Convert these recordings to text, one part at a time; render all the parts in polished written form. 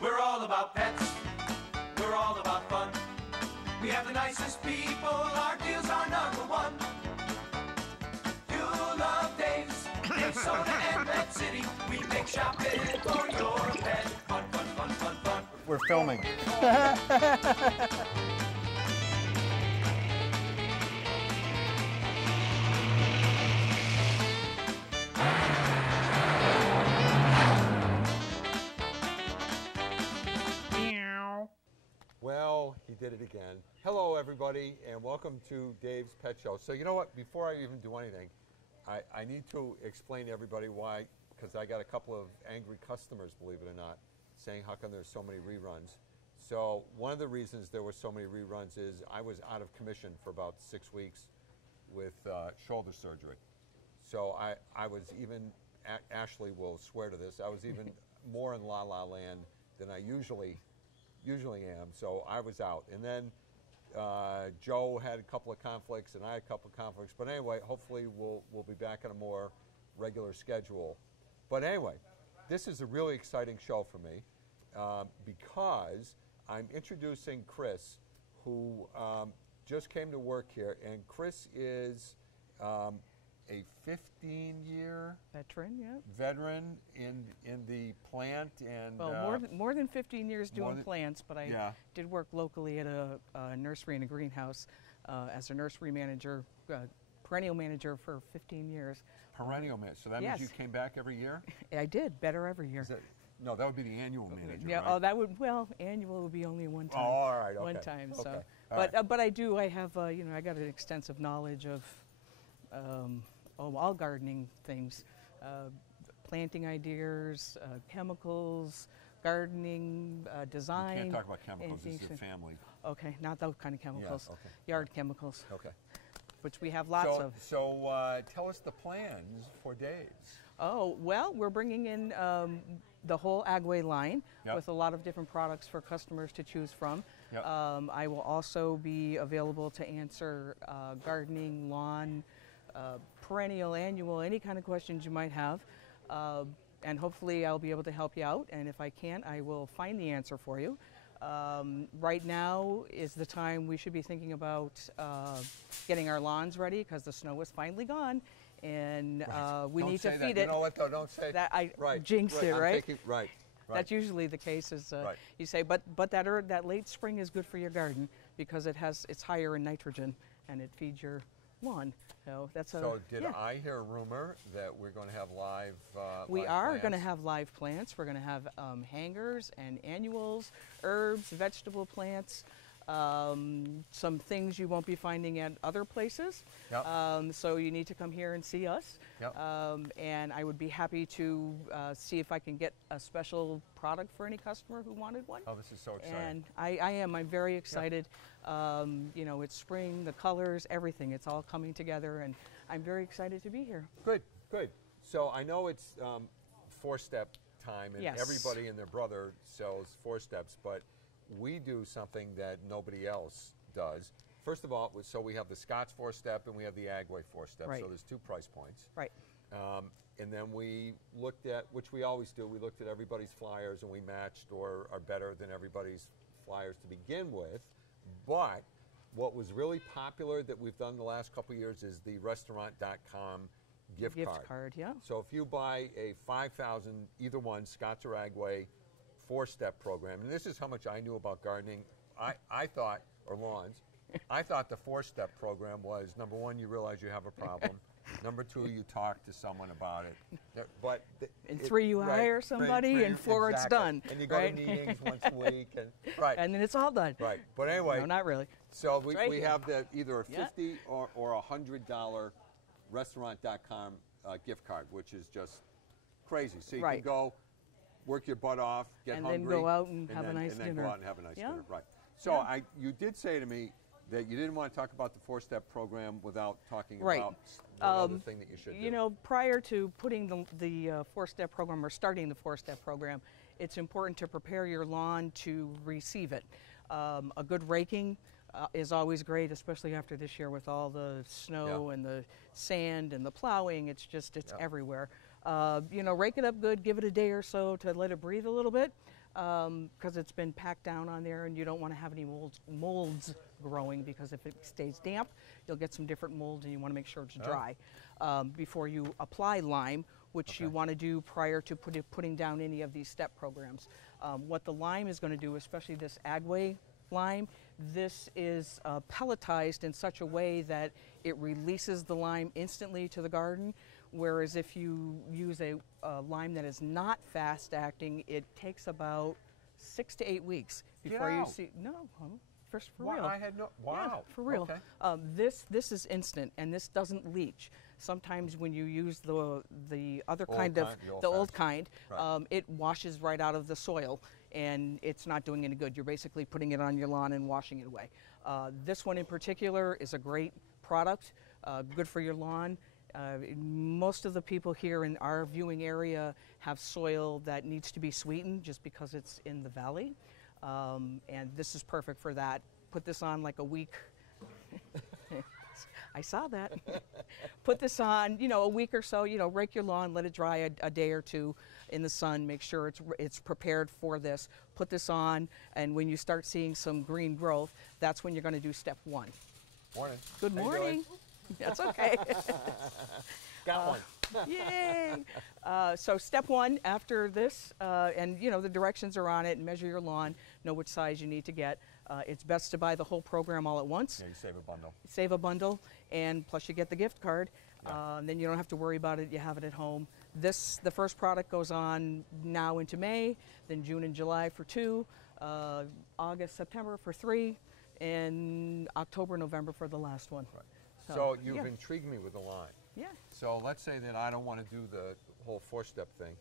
We're all about pets. We're all about fun. We have the nicest people. Our deals are number one. You'll love Dave's, Dave Soda and Pet City. We make shopping for your pet fun, fun, fun, fun, fun. We're filming. Well, he did it again. Hello, everybody, and welcome to Dave's Pet Show. So you know what? Before I even do anything, I need to explain to everybody why, because I got a couple of angry customers, believe it or not, saying how come there's so many reruns. So one of the reasons there were so many reruns is I was out of commission for about 6 weeks with shoulder surgery. So I was even, Ashley will swear to this, I was even more in La La Land than I usually am, so I was out. And then Joe had a couple of conflicts and I had a couple of conflicts. But anyway, hopefully we'll be back on a more regular schedule. But anyway, this is a really exciting show for me because I'm introducing Chris, who just came to work here. And Chris is a 15-year veteran in the plant, and well, more than 15 years doing plants, but I did work locally at a nursery and a greenhouse as a nursery manager, perennial manager for 15 years. Perennial manager. So that means you came back every year? I did, better every year. No, that would be the annual manager. Yeah, right? Oh, that would, well, annual would be only one time. Oh, all right, okay. One time. Okay. So, Right. but I have you know, I got an extensive knowledge of all gardening things, planting ideas, chemicals, gardening, design. You can't talk about chemicals. This is a family. Okay, not those kind of chemicals. Yeah, okay. Yard chemicals. Okay. Which we have lots of. So tell us the plans for Dave's. Oh, well, we're bringing in the whole Agway line with a lot of different products for customers to choose from. Yep. I will also be available to answer gardening, lawn, perennial, annual, any kind of questions you might have. And hopefully I'll be able to help you out. And if I can't, I will find the answer for you. Right now is the time we should be thinking about getting our lawns ready because the snow is finally gone. And we need to feed it. You know what, though? Don't say that. I right, jinxed it, right? Right. That's usually the case. Is you say, but that late spring is good for your garden because it's higher in nitrogen and it feeds your lawn. So that's so did I hear a rumor that we're going to have live? We are going to have live plants. We're going to have hangers and annuals, herbs, vegetable plants. Some things you won't be finding at other places. Yep. So you need to come here and see us. Yep. And I would be happy to see if I can get a special product for any customer who wanted one. Oh, this is so exciting. And I am. I'm very excited. Yep. You know, it's spring, the colors, everything. It's all coming together, and I'm very excited to be here. Good, good. So I know it's four-step time, and everybody and their brother sells four steps, but we do something that nobody else does. First of all, so we have the Scott's four-step and we have the Agway four-step. Right. So there's 2 price points. Right. And then we looked at, which we always do, we looked at everybody's flyers and we matched or are better than everybody's flyers to begin with. But what was really popular that we've done the last couple of years is the restaurant.com gift card. Yeah. So if you buy a 5,000, either one, Scott's or Agway, four-step program, and this is how much I knew about gardening, I thought, or lawns, I thought the four-step program was, number one, you realize you have a problem. Number 2, you talk to someone about it. But and 3, you hire somebody, and 4, it's done. And you go to meetings once a week, and and then it's all done. Right. But anyway, no, not really. So we have either a $50 or $100 restaurant.com gift card, which is just crazy. So you can go, work your butt off, get hungry, and then go out and have a nice dinner. And then go out and have a nice dinner. Right. So you did say to me that you didn't want to talk about the four-step program without talking about the other thing that you should do. You know, prior to putting the four-step program or starting the four-step program, it's important to prepare your lawn to receive it. A good raking is always great, especially after this year with all the snow and the sand and the plowing. It's just, it's everywhere. You know, rake it up good, give it a day or so to let it breathe a little bit. because it's been packed down on there, and you don't want to have any molds growing, because if it stays damp, you'll get some different molds, and you want to make sure it's dry before you apply lime, which you want to do prior to putting down any of these step programs. What the lime is going to do, especially this Agway lime, this is pelletized in such a way that it releases the lime instantly to the garden, whereas if you use a lime that is not fast acting, it takes about 6 to 8 weeks before you see. No, for real. I had no. Wow. Yeah, for real. Okay. This is instant, and this doesn't leach. Sometimes when you use the other kind of the old kind, Right. it washes right out of the soil, and it's not doing any good. You're basically putting it on your lawn and washing it away. This one in particular is a great product, good for your lawn. Most of the people here in our viewing area have soil that needs to be sweetened just because it's in the valley, and this is perfect for that. Put this on like a week. I saw that. Put this on, a week or so, rake your lawn, let it dry a day or two in the sun, make sure it's prepared for this. Put this on, and when you start seeing some green growth, that's when you're going to do step 1. Morning. Good How you doing? morning. That's okay. Got one. Yay! So step 1 after this, and the directions are on it, and measure your lawn, know which size you need to get. It's best to buy the whole program all at once. Yeah, you save a bundle. Save a bundle, and plus you get the gift card. Yeah. And then you don't have to worry about it. You have it at home. The first product goes on now into May, then June and July for 2, August, September for 3, and October, November for the last one. Right. So you've yeah. intrigued me with the lime. Yeah. So let's say that I don't want to do the whole 4-step thing.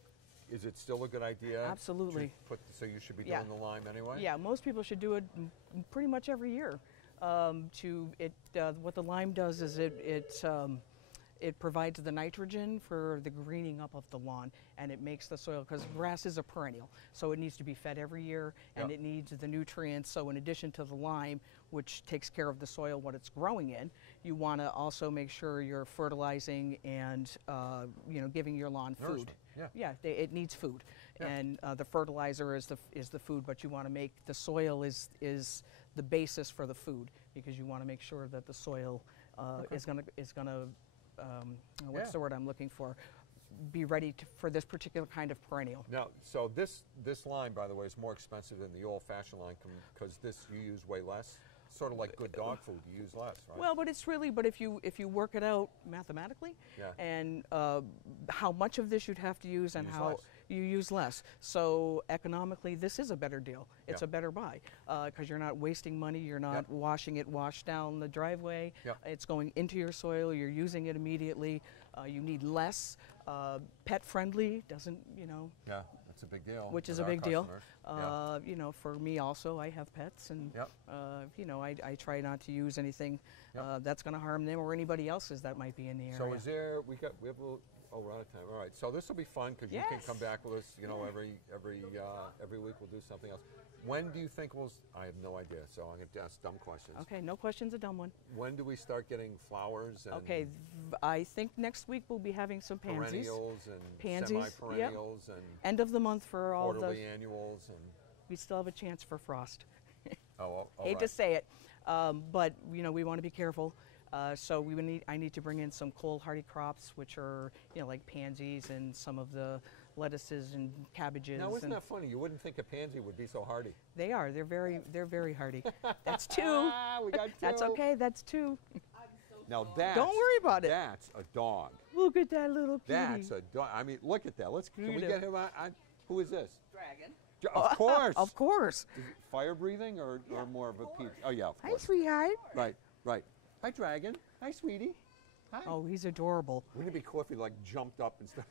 Is it still a good idea? Absolutely. So you should be Yeah. doing the lime anyway? Yeah, most people should do it pretty much every year. What the lime does is it provides the nitrogen for the greening up of the lawn, and it makes the soil, because grass is a perennial, so it needs to be fed every year, and Yep. it needs the nutrients. So in addition to the lime, which takes care of the soil, what it's growing in, you want to also make sure you're fertilizing and giving your lawn food. Nourishment, yeah. It needs food, Yeah. and the fertilizer is the food, but you want to make the soil is the basis for the food, because you want to make sure that the soil is gonna what's Yeah. the word I'm looking for? Be ready for this particular kind of perennial. Now, so this lime, by the way, is more expensive than the old-fashioned lime because this you use way less. Sort of like good dog food, you use less, right? Well, but if you work it out mathematically, Yeah. and how much of this you'd have to use and Use how less. you use less. So economically, this is a better deal. It's Yeah. a better buy, because you're not wasting money. You're not Yep. washing it washed down the driveway. Yep. It's going into your soil. You're using it immediately. You need less. Pet friendly, doesn't Yeah, that's a big deal. which is with a our big deal. customers. For me also, I have pets, and Yep. I try not to use anything Yep. that's going to harm them or anybody else's that might be in the area. So is there? We have a little. Oh, we're out of time. All right. So this will be fun because you can come Yes. back with us. Every week we'll do something else. When do you think I have no idea. So I'm going to ask dumb questions. Okay, no question's a dumb one. When do we start getting flowers and Okay, I think next week we'll be having some pansies. perennials and Pansies, yep. semi-perennials and End of the month for all quarterly the. annuals and We still have a chance for frost. all Hate to right. say it, but we want to be careful. So I need to bring in some cold hardy crops, which are like pansies and some of the lettuces and cabbages. Now isn't and that funny? You wouldn't think a pansy would be so hardy. They are. They're very hardy. That's 2. We got 2. That's okay. That's 2. Now that's Don't worry about it. That's a dog. Look at that little kitty. That's a dog. I mean, look at that. Can we Rita. get him on? Who is this? dragon. Of course. Of course. Is it fire breathing or more of a peach? Oh yeah, of Hi, course. sweetheart. Right. Hi, dragon. Hi, sweetie. Hi. Oh, he's adorable. Wouldn't it be cool if he like jumped up and stuff?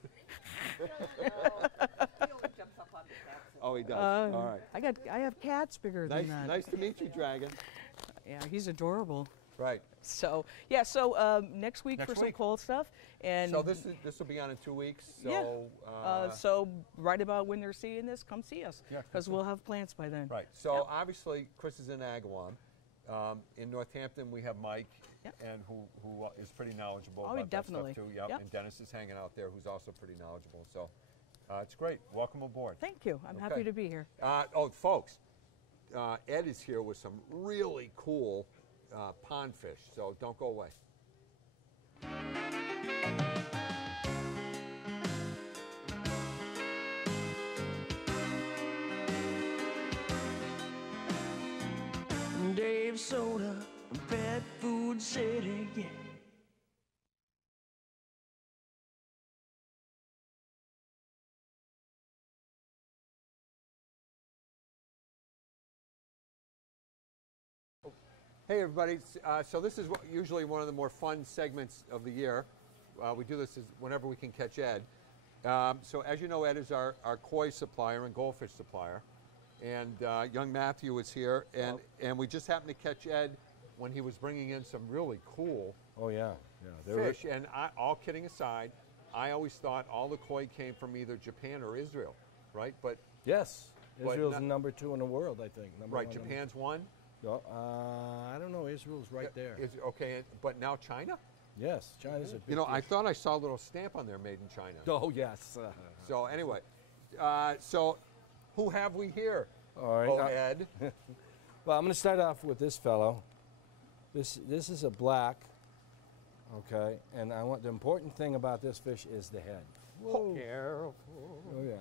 Oh, he does. All right. I have cats bigger than that. Nice to meet you, dragon. Yeah, he's adorable. Right. So next week Next for some week. cold stuff, and So this will be on in 2 weeks. So yeah. So right about when they're seeing this, come see us, Yeah, because we'll have plants by then. right. So obviously Chris is in Agawam. In Northampton we have Mike, Yep. and who is pretty knowledgeable Oh, about definitely. that stuff too. Yep. Yep. And Dennis is hanging out there, who's also pretty knowledgeable. So It's great. Welcome aboard. Thank you. I'm Okay. happy to be here. Folks, Ed is here with some really cool pond fish, so don't go away. Dave Soda, Pet Food City, yeah. Hey everybody, so this is usually one of the more fun segments of the year. We do this whenever we can catch Ed. So as you know, Ed is our koi supplier and goldfish supplier. And young Matthew is here, and we just happened to catch Ed when he was bringing in some really cool Oh yeah, yeah. fish. And all kidding aside, I always thought all the koi came from either Japan or Israel, right? But Yes, But Israel's not- number 2 in the world, I think. Number right, one, number- Japan's one. No, I don't know. Israel's right there. Okay, but now China. Yes, China's a big. You know, I fish. thought I saw a little stamp on there, made in China. Oh yes. So anyway, so who have we here? All right. Oh, Ed. Well, I'm going to start off with this fellow. This is a black. Okay, and the important thing about this fish is the head. Whoa. Oh yeah.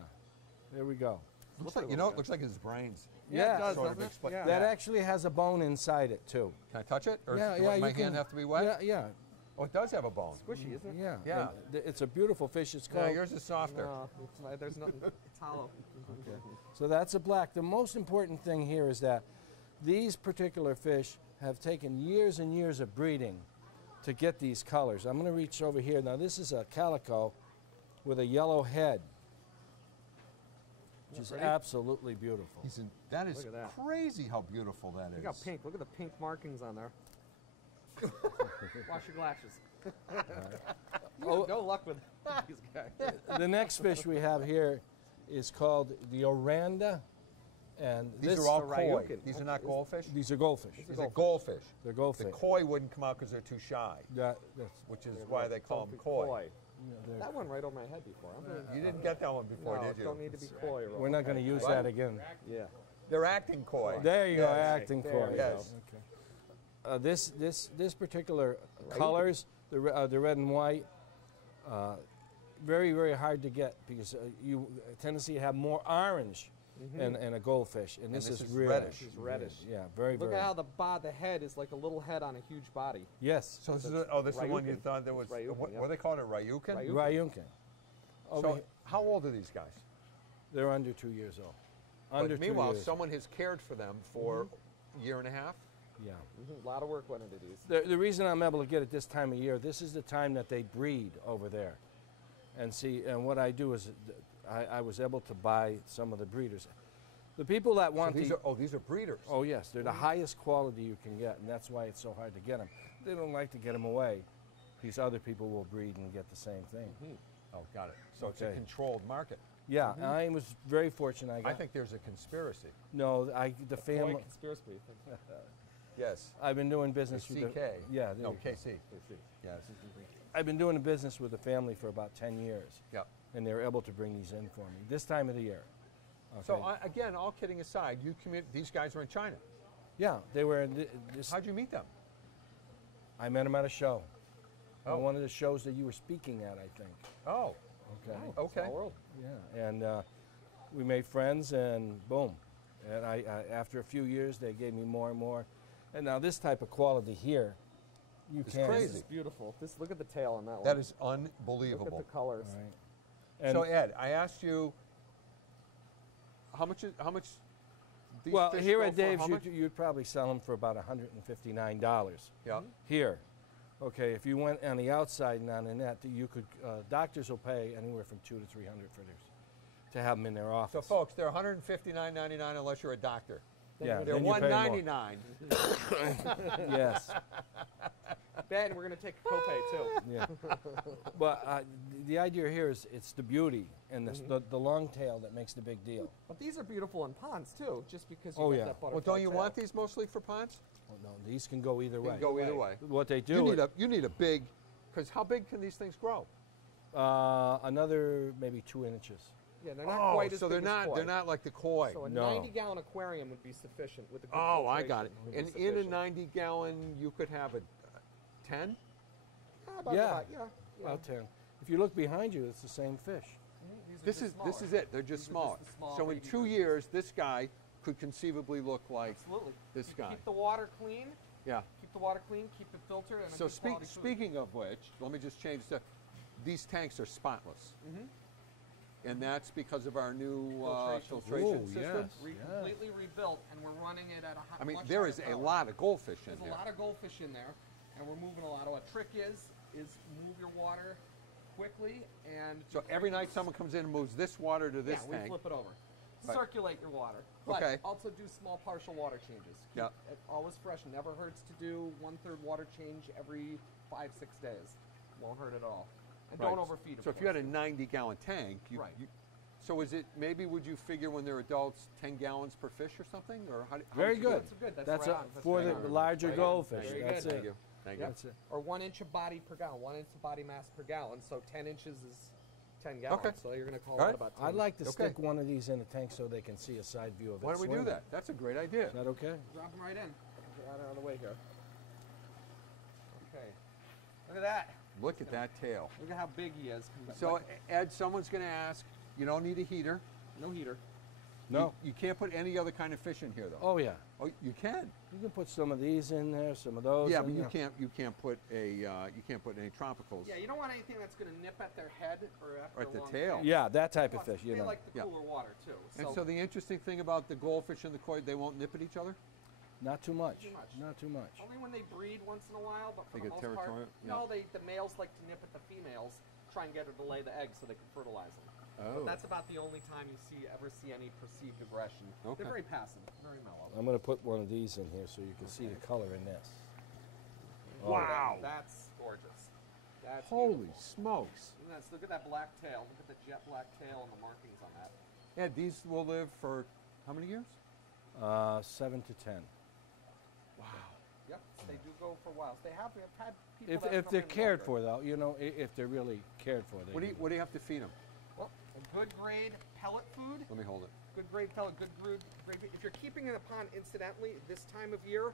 There we go. Looks like, it looks like his brains. Yeah, it does, sort of doesn't expla- That actually has a bone inside it too. Can I touch it? Or Yeah, do yeah. my you hand can, have to be wet? Yeah, yeah. Oh, it does have a bone. Squishy, isn't it? Yeah. Yeah. And it's a beautiful fish. It's Yeah, called. yours is softer. No, it's not, there's nothing. It's hollow. So that's a black. The most important thing here is that these particular fish have taken years and years of breeding to get these colors. I'm going to reach over here. Now this is a calico with a yellow head, which is pretty? absolutely beautiful. That is Look at that. crazy how beautiful that is. Look how pink. Look at the pink markings on there. Wash your glasses. You have no luck with these guys. The next fish we have here is called the Oranda, and These this, are all the koi. Ryukin. These are not goldfish? these are goldfish. These are goldfish. They're The goldfish. koi wouldn't come out because they're too shy, That's, which is why they call them koi. they're- That went right over my head before. You didn't get that one before, No, did you? don't need to be coy. we're not going to use that again. Yeah. They're acting koi. There you go, Yes. acting There for you it. Yes. Okay. This particular colors, the red and white, very, very hard to get because you tendency to have more orange in a goldfish, and this this is is really reddish. It's reddish. Yeah, very, Look very. at how the head is like a little head on a huge body. Yes, So this is this is the one you Ryukin. thought there was. Ryukin, What, yeah. what do they call it? A Ryukin? Ryukin. Ryukin. Over So he- how old are these guys? they're under 2 years old. But Under 2 meanwhile, years. someone has cared for them for a year and a half. Yeah. A lot of work went into these. The reason I'm able to get it this time of year, this is the time that they breed over there. And see, and what I do is I was able to buy some of the breeders. The people that So want these the, are these are breeders. oh yes, they're the highest quality you can get, and that's why it's so hard to get them. They don't like to get them away. These other people will breed and get the same thing. Oh, got it. So it's a Okay. controlled market. Yeah, I was very fortunate. I think there's a conspiracy. no, the Coy family. conspiracy. Yes. I've been doing business with CK. the, yeah, there No, you go. KC. Yes. I've been doing a business with the family for about 10 years, Yep. and they were able to bring these in for me this time of the year. So Okay. again, all kidding aside, these guys were in China. Yeah, they were in this. How'd you meet them? I met them at a show. Oh. One of the shows that you were speaking at, I think. Oh, Okay. okay. Small world. Yeah, and we made friends, and boom. And I after a few years, they gave me more and more. And now this type of quality here, you It's can't. crazy. This is beautiful. This look at the tail on that one. That is Look unbelievable. at the colors. All right. And So Ed, I asked you how much these well, fish here go at for? Dave's, How much? you'd probably sell them for about $159. Yeah. Here. Okay, if you went on the outside and on the net, you could doctors will pay anywhere from $200 to $300 for this to have them in their office. So folks, they're $159.99 unless you're a doctor. yeah, They're then you pay more. $199. Yes, Ben, we're gonna take a copay too. yeah. But the idea here is it's the beauty and the long tail that makes the big deal. But these are beautiful in ponds too, just because you Oh, got yeah. that butterfly Well, don't you tail. want these mostly for ponds? Oh, no, these can go either You way. can go either way. What they do, You need a big, because how big can these things grow? another maybe 2 inches. Yeah, they're not quite as so big they're as not koi. they're not like the koi. So a No. 90-gallon aquarium would be sufficient with a good Oh, I got it. filtration would be And in a sufficient. 90-gallon, you could have a 10. Yeah. Yeah. About 10. If you look behind you, it's the same fish. This is it. They're just smaller. So in 2 years, this guy could conceivably look like Absolutely. this You guy. Keep the water clean. Yeah. Keep the water clean. Keep it filtered. And a So good quality food. speaking of which, let me just change the. These tanks are spotless, and that's because of our new filtration Ooh, system. yes. Completely rebuilt, and we're running it at a high. I mean, much there higher is a power. lot of goldfish in There's there. a lot of goldfish in there, and we're moving a lot. What trick is move your water quickly, and So every night someone comes in and moves this water to this we tank. flip it over. Right. Circulate your water. But Okay. also do small partial water changes. Yeah. Keep it always fresh. Never hurts to do 1/3 water change every 5-6 days. Won't hurt at all. And Right. don't overfeed them. So if you had a 90-gallon tank, Right. So is it maybe would you figure when they're adults 10 gallons per fish or something, or how Very would you do good. it? Good. That's That's right a- on. That's for right the on. larger Very good. goldfish. Very That's good. it. Thank you. Thank you. That's it. Or 1 inch of body per gallon. 1 inch of body mass per gallon. So 10 inches is 10 gallons. Okay. So you're going to call All that right. about 10. I'd like to Okay. stick one of these in a tank so they can see a side view of it. Why don't we do swimming. that? That's a great idea. Is that okay? Drop them right in. Get out of the way here. Okay. Look at that. Look at that tail. Look at how big he is. So Ed, someone's going to ask. You don't need a heater. No heater. No. You can't put any other kind of fish in here, though. Oh yeah. Oh, you can. You can put some of these in there, some of those. Yeah, in but you there. can't put a you can't put any tropicals. Yeah, you don't want anything that's going to nip at their head or after at the a long tail. time. Yeah, that type of Plus, fish. You they know. like the Yeah. cooler water too. And so the interesting thing about the goldfish and the koi, they won't nip at each other. Not too much. Too much. Not too much. only when they breed once in a while, but for They the get most part, territorial? no, Yeah. the males like to nip at the females, try and get her to lay the eggs so they can fertilize them. Oh. But that's about the only time you ever see any perceived aggression. Okay. They're very passive, very mellow. I'm going to put one of these in here so you can see the color in this. Wow. That's gorgeous. That's Holy beautiful. smokes! Look at that black tail. Look at the jet black tail and the markings on that. Ed, these will live for how many years? 7 to 10. Yep, they do go for a while. They have had people that If come they're in cared longer. for, though, you know, if they're really cared for, they. What do you have to feed them? Well, a good grade pellet food. Let me hold it. Good grade pellet, good grade. If you're keeping in a pond, incidentally, this time of year,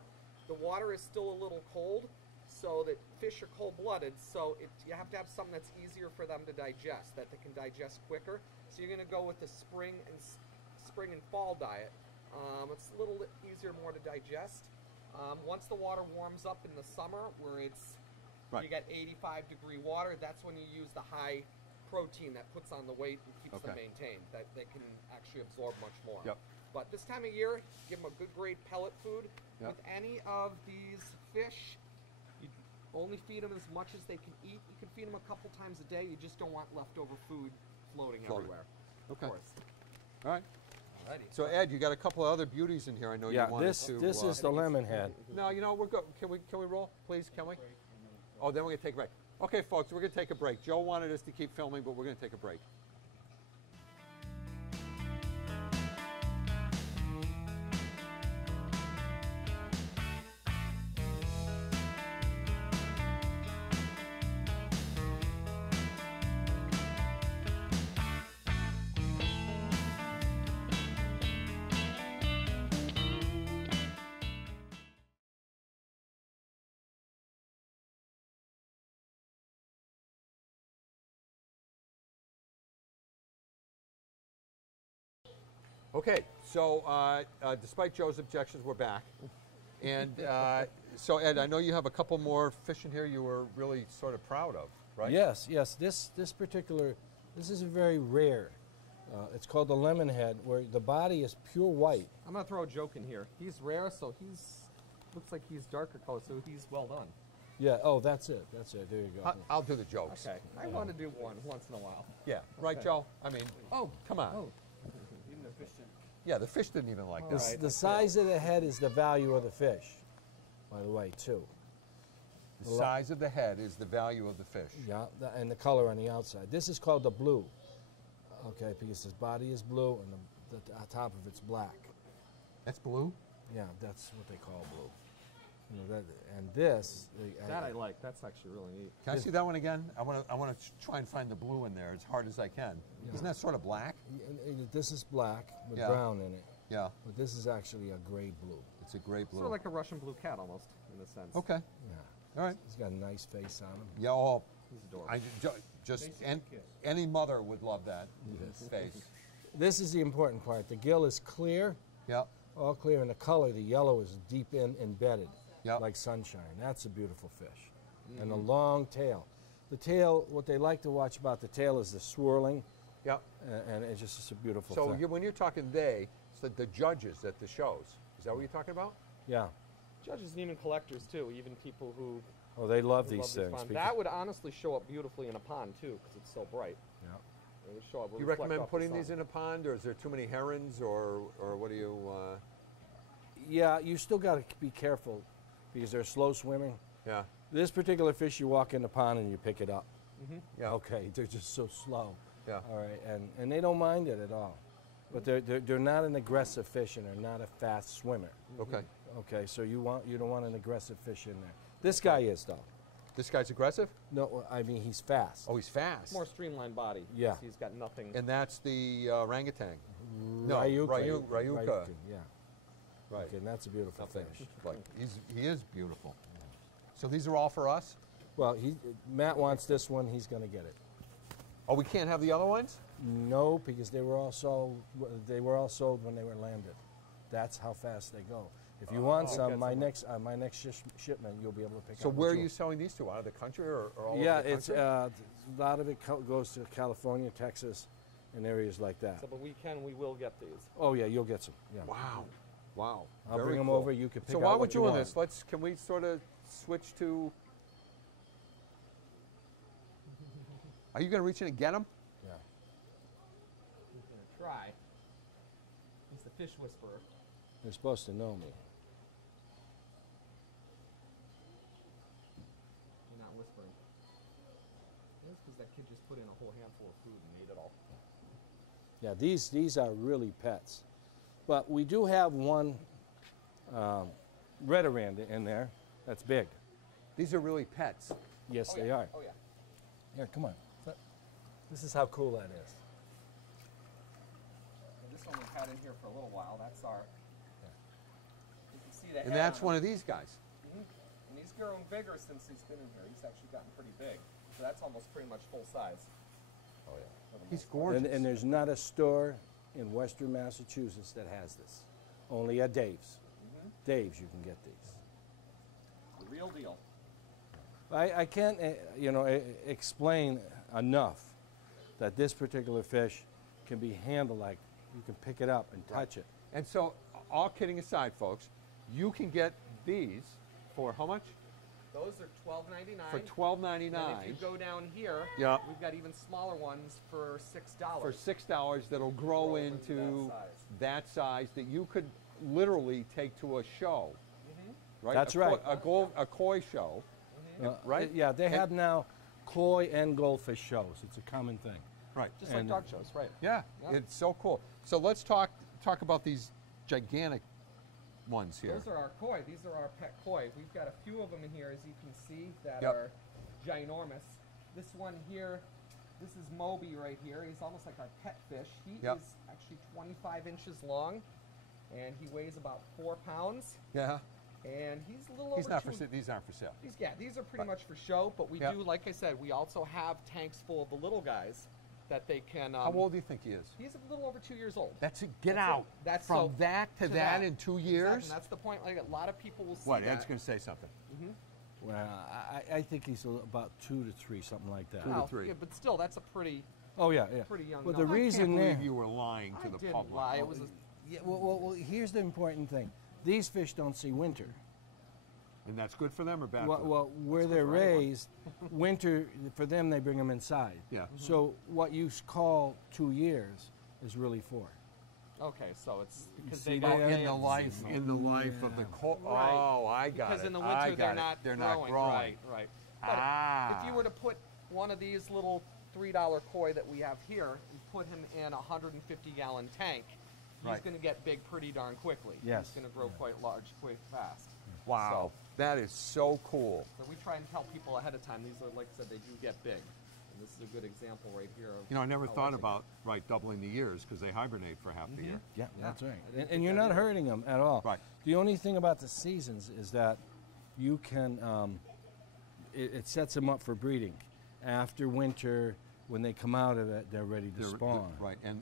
the water is still a little cold, so that fish are cold-blooded. So you have to have something that's easier for them to digest, that they can digest quicker. So you're going to go with the spring and fall diet. It's a little easier, more to digest. Once the water warms up in the summer, where Right. you get 85-degree water, that's when you use the high protein that puts on the weight and keeps them Okay. maintained. That they can actually absorb much more. Yep. But this time of year, give them a good grade pellet food. Yep. With any of these fish, you only feed them as much as they can eat. You can feed them a couple times a day. You just don't want leftover food floating everywhere. Okay. Of course. All right. Alrighty. So Ed, you got a couple of other beauties in here. I know Yeah, you wanted this to. this is the lemon head. No, you know we're go. Can we roll, please? Can we? Oh, then we're gonna take a break. Okay, folks, we're gonna take a break. Joe wanted us to keep filming, but we're gonna take a break. Okay, so despite Joe's objections, we're back. And so Ed, I know you have a couple more fish in here you were really sort of proud of, right? Yes, yes. This particular, this is a very rare. It's called the lemon head, where the body is pure white. I'm gonna throw a joke in here. He's rare, so looks like he's darker color, so he's well done. Yeah. Oh, that's it. That's it. There you go. I'll do the jokes. Okay. I want to do one once in a while. Yeah, right, Joe? I mean, Oh, come on. oh. Yeah, the fish didn't even like this. The size of the head is the value of the fish, by the way, too. The size of the head is the value of the fish. Yeah, and the color on the outside. This is called the blue. Okay, because his body is blue and the top of it's black. That's blue? Yeah, that's what they call blue. You know, that, and this, That I like. That's actually really neat. Can I see that one again? I want to try and find the blue in there as hard as I can. Isn't that sort of black? this is black with Yeah. brown in it, Yeah, but this is actually a gray blue. it's a great blue. Sort of like a Russian blue cat almost, in a sense. Okay, Yeah. all right. He's got a nice face on him. Yeah, oh, He's adorable. just any mother would love that face. This is the important part. The gill is clear, Yeah, all clear, and the color, the yellow, is deep embedded, Yep. like sunshine. That's a beautiful fish. And the long tail. The tail, what they like to watch about the tail is the swirling, yeah. and it's just a beautiful So thing. when you're talking they, it's the judges at the shows. Is that what you're talking about? Yeah. Judges and even collectors too, even people who Oh, they love who these love things. ponds. because- That would honestly show up beautifully in a pond too, because it's so bright. yeah. It would show up. You recommend putting these in a pond, or is there too many herons, or what do you? Yeah, you still got to be careful because they're slow swimming. Yeah, This particular fish, you walk in the pond and you pick it up. yeah. Okay, they're just so slow. Yeah. All right, and they don't mind it at all. But they're not an aggressive fish and they're not a fast swimmer. Okay. Okay, so you don't want an aggressive fish in there. This guy is though. This guy's aggressive. No, I mean he's fast. Oh, he's fast. More streamlined body. Yeah. He's got nothing. And that's the orangutan. No, Ryuka. Ryuka. Yeah. Right. Okay, and that's a beautiful Nothing. fish. Like he is beautiful. So these are all for us. Well, Matt wants this one. He's going to get it. Oh, we can't have the other ones. No, because they were all sold. They were all sold when they were landed. That's how fast they go. If you want some, my next shipment, you'll be able to pick. So out where are which you one. selling these to? Out of the country or all Yeah, over the it's country? a lot of it goes to California, Texas, and areas like that. So, but we will get these. Oh yeah, you'll get some. Yeah. Wow. Wow. I'll Very bring 'em cool. over, you can pick So out while we're what you doing want. this, can we sort of switch to? Are you going to reach in and get them? Yeah. He's gonna try. He's the fish whisperer. They're supposed to know me. You're not whispering. That's because that kid just put in a whole handful of food and ate it all. Yeah, these are really pets. But we do have one red aranda in there. That's big. These are really pets. Yes, they are. Oh yeah. Here, come on. This is how cool that is. And this one we've had in here for a little while. That's our. You can see the And head that's on one it. of these guys. And he's grown bigger since he's been in here. He's actually gotten pretty big. So that's almost pretty much full size. Oh yeah. He's gorgeous. And there's not a store in Western Massachusetts that has this. Only at Dave's. Dave's you can get these. The real deal. I can't, explain enough that this particular fish can be handled like you can pick it up and touch it. And so, all kidding aside, folks, you can get these for how much? Those are $12.99. For $12.99. And if you go down here, Yeah. we've got even smaller ones for $6. For $6 that'll grow into into that size that you could literally take to a show. Right? That's A right. A koi show. Right? Yeah, they And- have now koi and goldfish shows. It's a common thing. Right. Just like And- dog shows, right? Yeah, Yeah. it's so cool. So let's talk about these gigantic ones here. Those are our koi. These are our pet koi. We've got a few of them in here, as you can see, that Yep. are ginormous. This one here, this is Moby right here. He's almost like our pet fish. He Yep. is actually 25 inches long, and he weighs about 4 pounds. Yeah. And he's a little He's over not two- for sale. These aren't for sale. These are pretty much for show, but we Yep. do, like I said, we also have tanks full of the little guys that they can. How old do you think he is? He's a little over 2 years old. That's it. Get That's out. it. That's from so- that to that in 2 years. Exactly. That's the point. Like a lot of people will see What? that. Ed's going to say something. Well, I think he's about 2 to 3, something like that. 2 to Well, 3. yeah, but still, that's a pretty. Oh yeah, yeah. Pretty young But number. the I I reason can't there. believe you were lying to I the didn't public. lie. It was. Yeah, well, here's the important thing. These fish don't see winter. And that's good for them or bad Well, for them? well where good they're for anyone. raised, winter, for them, they bring them inside. Yeah. So what you call 2 years is really 4. Okay, so it's because see they that? got in they the have life, seasonal. in the life of the Right. Oh, I got Because it. in the I winter got they're it. not They're growing. not growing. Right, right. But Ah. if you were to put one of these little $3 koi that we have here and put him in a 150-gallon tank, he's Right. going to get big pretty darn quickly. Yes. He's going to grow quite large, quite fast. Wow. That is so cool. So we try and tell people ahead of time. These are, like I said, they do get big. And this is a good example right here. Of You know, I never how thought large they about doubling the years because they hibernate for half the year. Yeah, that's right. I didn't And think you're that not either. hurting them at all. Right. The only thing about the seasons is that you can, it sets them up for breeding. After winter, when they come out of it, they're ready to spawn. Right, and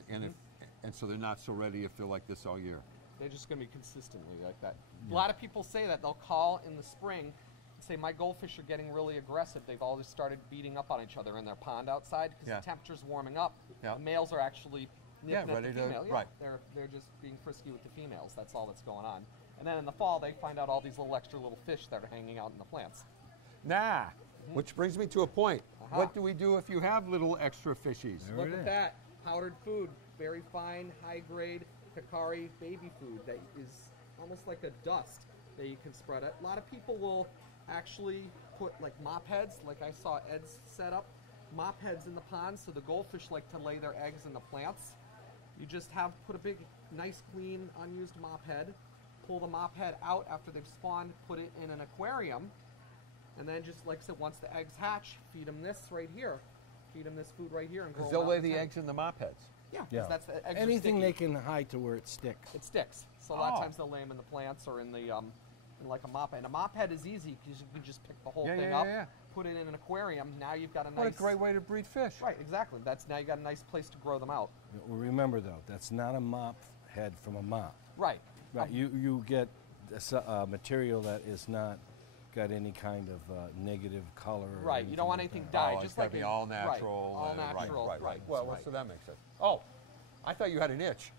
so they're not so ready if they're like this all year. They're just going to be consistently like that. A lot of people say that. They'll call in the spring and say, my goldfish are getting really aggressive. They've all just started beating up on each other in their pond outside because Yeah. the temperature's warming up. Yeah. The males are actually nipping ready at the to- female. right. They're just being frisky with the females. That's all that's going on. And then in the fall, they find out all these little extra little fish that are hanging out in the plants. Nah, which brings me to a point. Uh-huh. What do we do if you have little extra fishies? There Look it at is. that. Powdered food. Very fine, high-grade Hikari baby food that is almost like a dust that you can spread it. A lot of people will actually put like mop heads, like I saw Ed's set up, mop heads in the pond so the goldfish like to lay their eggs in the plants. You just put a big, nice, clean, unused mop head, pull the mop head out after they've spawned, put it in an aquarium, and then just like I said, once the eggs hatch, feed them this right here. Feed them this food right here and grow Because 'em they'll out lay in the tank. eggs in the mop heads. Yeah, 'cause Yeah. that's the eggs are Anything sticky. they can hide to where it sticks. It sticks. So a lot of Oh. times they'll lay them in the plants or in the in like a mop head. And a mop head is easy because you can just pick the whole Yeah, thing yeah, up, yeah. put it in an aquarium. Now you've got a What a nice great way to breed fish. right. Exactly. Now you got a nice place to grow them out. Well, remember though, that's not a mop head from a mop. Right. Right. You get material that is not got any kind of negative color. Or Right. You don't want anything anything like dyed. Oh, just it's gotta like be in- all right, natural. all and- natural. Right. Right. Well, right. so that makes sense. Oh, I thought you had an itch.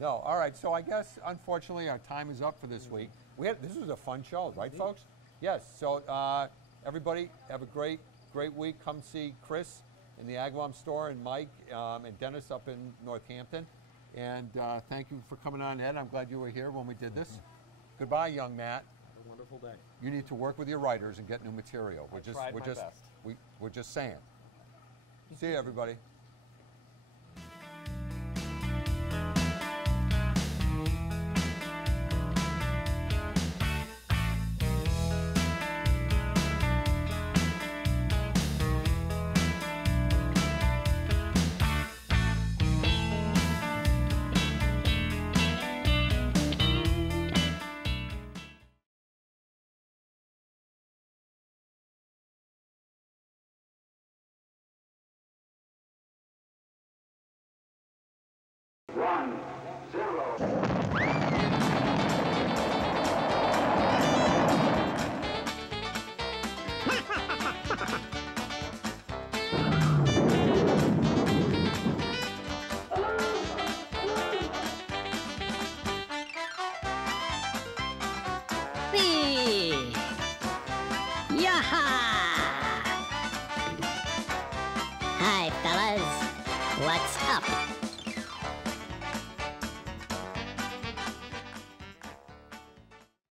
No, all right. So I guess unfortunately our time is up for this week. This was a fun show, right, folks? Yes. So everybody have a great week. Come see Chris in the Agawam store and Mike and Dennis up in Northampton. And thank you for coming on, Ed. I'm glad you were here when we did this. Goodbye, young Matt. Have a wonderful day. You need to work with your writers and get new material. I tried my best. We're just saying. See you, everybody. Whee! Yaha! Hi, fellas. What's up?